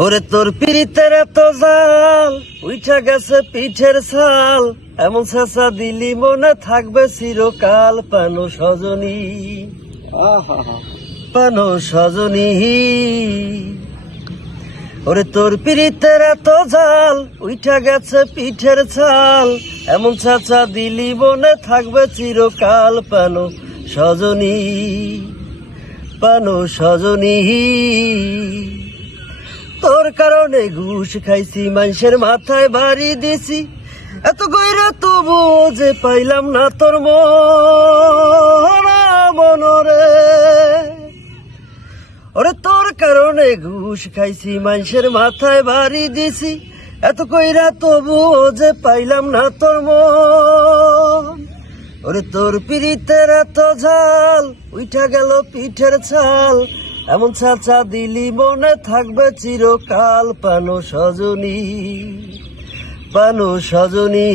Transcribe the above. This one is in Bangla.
ওরে তোর পিরিতের এত জাল উইঠা গেছে পিঠের ছাল, এমন ছেঁচা দিলি মনে থাকবে চিরকাল। পানো সজনী, পানো সজনী, ওরে তোর পিরিতের এত জাল উইঠা গেছে পিঠের ছাল, এমন ছেঁচা দিলি মনে থাকবে চিরকাল। পানো সজনী, পানো সজনী, তোর কারণে ঘুষ খাইছি, মানুষের মাথায় বাড়ি দিছি, এত কইরা তবু যে পাইলাম না তোর মনরে। ওরে তোর কারণে ঘুষ খাইছি, মানুষের মাথায় বাড়ি দিছি, এত কইরা তবু যে পাইলাম না তোর মন। ওরে তোর পিরিতের এত ঝাল উইঠা গেল পিঠের ছাল, এমন ছাঁচা দিলি মনে থাকবে চিরকাল। পানো সজনী, পানো সজনী।